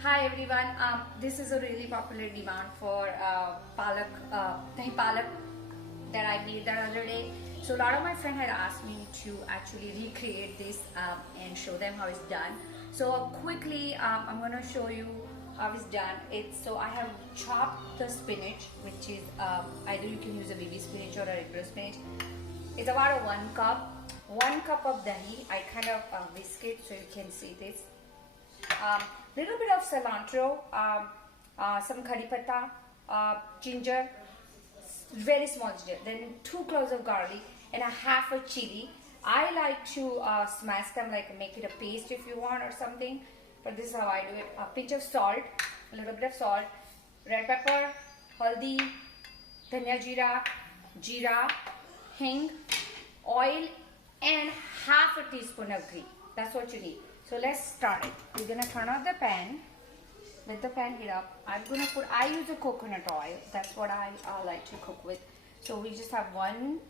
Hi everyone, this is a really popular demand for Palak, DahiPalak that I made the other day. So a lot of my friends had asked me to actually recreate this and show them how it's done. So quickly, I'm going to show you how it's done. So I have chopped the spinach, which is either you can use a baby spinach or a regular spinach. It's about 1 cup. 1 cup of dahi. I kind of whisk it so you can see this. Little bit of cilantro, some curry pata, ginger, very small ginger, then 2 cloves of garlic and a half a chili. I like to smash them, like make it a paste if you want or something, but this is how I do it. A pinch of salt, a little bit of salt, red pepper, haldi, Dhania Jeera, Jeera, Hing, oil and half a teaspoon of ghee. That's what you need. So let's start it. We're gonna turn off the pan. Let the pan heat up. I use a coconut oil. That's what I like to cook with. So we just have 1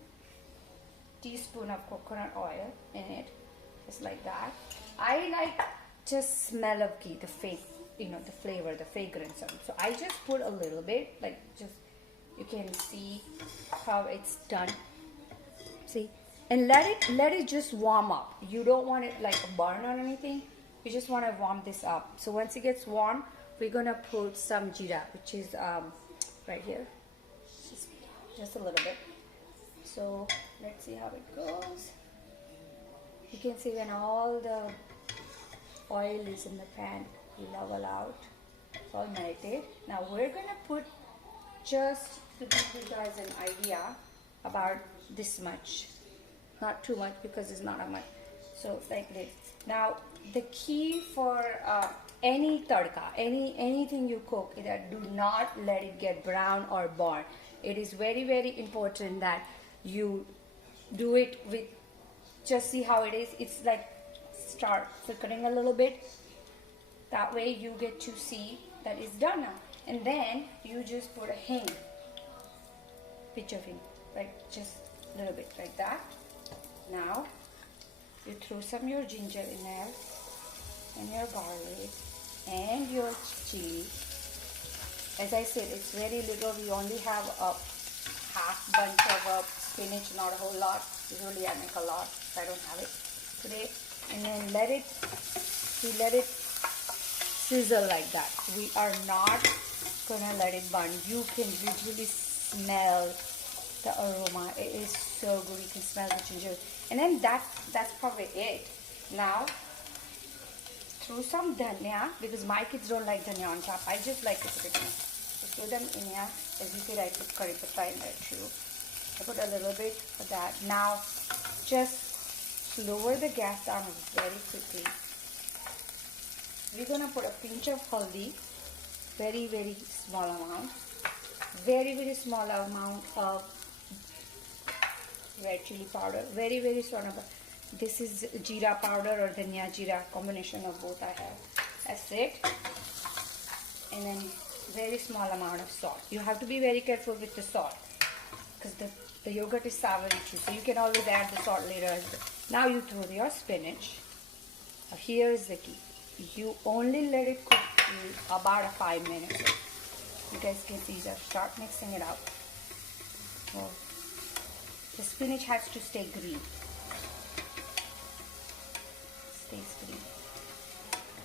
teaspoon of coconut oil in it, just like that. I like just smell of ghee, the flavor, the fragrance of it. So I just put a little bit, like just, you can see how it's done. See? And let it just warm up. You don't want it like a burn or anything. You just want to warm this up. So once it gets warm, we're gonna put some jeera, which is right here, just a little bit. So let's see how it goes. You can see when all the oil is in the pan, we level out. It's all melted. Now we're gonna put, just to give you guys an idea, about this much. Not too much because it's not a much. So like this. Now the key for any tadka, anything you cook, is that do not let it get brown or burn. It is very, very important that you do it with, just see how it is. It's like start flickering a little bit. That way you get to see that it's done now. And then you just put a hing, pinch of hing, like just a little bit like that. Now you throw some your ginger in there and your garlic and your chili. As I said, it's very little. We only have a half bunch of spinach, not a whole lot. Usually I make a lot, so I don't have it today. And then let it sizzle like that. We are not gonna let it burn. You can visually smell the aroma. It is so good. You can smell the ginger. And then that's probably it. Now throw some dhania, because my kids don't like dhania on top. I just like it a bit more. So throw them in here. As you see, I put curry pata in there too. I put a little bit of that. Now just lower the gas down very quickly. We're gonna put a pinch of haldi, very, very small amount. Very, very small amount of red chili powder, very, very small amount. This is jeera powder or Dhania Jeera, combination of both I have. That's it. And then very small amount of salt. You have to be very careful with the salt because the yogurt is sour too, so you can always add the salt later. Now you throw your spinach. Here is the key. You only let it cook about 5 minutes. You guys can see, just start mixing it up. Well, the spinach has to stay green. Stays green.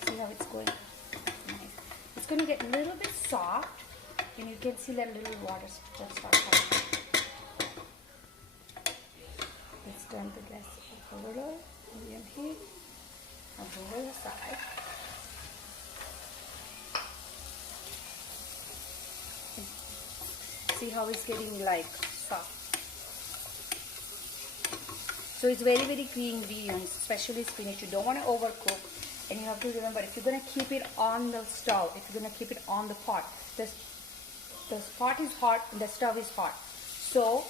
See how it's going? Nice. It's going to get a little bit soft, and you can see that little water start coming. Let's turn the gas up a little, medium heat. I'll go to the side. See how it's getting like soft. So it's very, very key ingredients, especially spinach. You don't want to overcook, and you have to remember, if you're going to keep it on the stove, if you're going to keep it on the pot, the pot is hot and the stove is hot. So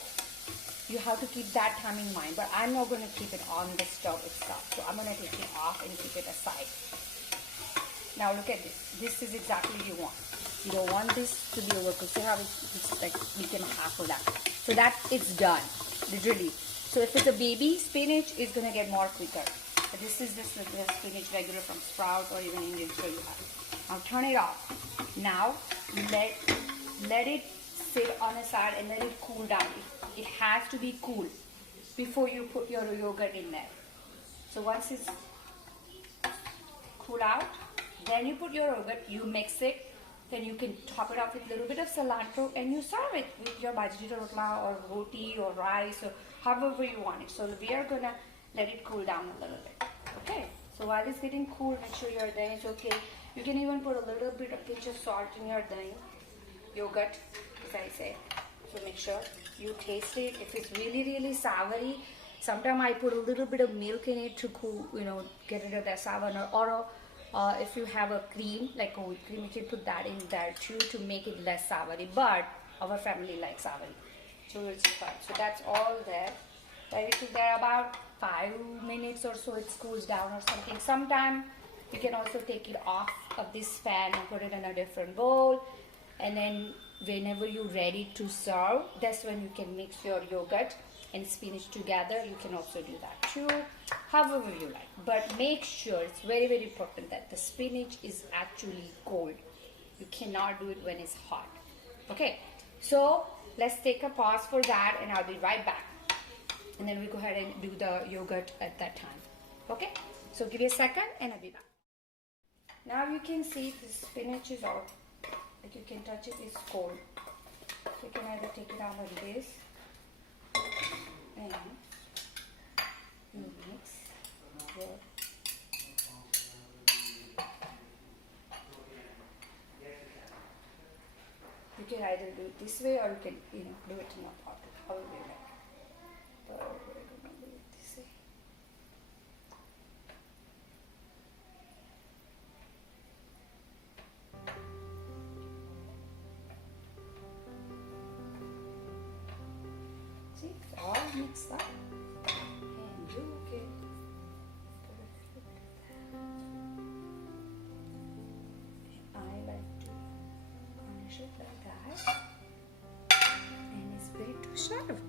you have to keep that time in mind. But I'm not going to keep it on the stove itself. So I'm going to take it off and keep it aside. Now look at this. This is exactly what you want. You don't want this to be overcooked. So how it's like we can half of that. So that it's done, literally. So if it's a baby spinach, it's gonna get more quicker. This is the spinach regular from Sprout or even Indian, so you have. Now turn it off. Now let it sit on a side and let it cool down. It has to be cool before you put your yogurt in there. So once it's cool out, then you put your yogurt, you mix it, then you can top it up with a little bit of cilantro and you serve it with your bajri rotla or roti or rice or however you want it. So we are gonna let it cool down a little bit. Okay, so while it's getting cool, make sure your dahi is okay. You can even put a little bit of pinch of salt in your dahi, yogurt, as I say. So make sure you taste it. If it's really savory, sometimes I put a little bit of milk in it to cool, get rid of that sour. Or if you have a cream, like a whipped cream, you can put that in there too to make it less savory. But our family likes savory, so it's fine. So that's all there. Let it cook there about 5 minutes or so. It cools down or something. Sometime you can also take it off of this pan and put it in a different bowl. And then whenever you're ready to serve, that's when you can mix your yogurt and spinach together. You can also do that too, however you like. But make sure, it's very important that the spinach is actually cold. You cannot do it when it's hot. Okay, so let's take a pause for that and I'll be right back. And then we go ahead and do the yogurt at that time. Okay, so give me a second and I'll be back. Now you can see the spinach is all, like you can touch it, it's cold. You can either take it out like this and you mix your you can either do it this way or you can do it in a pot, however you like. But we're gonna do it this way. See, it's all mixed up. And you can put a flip there. And I like to garnish it like that. And it's ready to serve.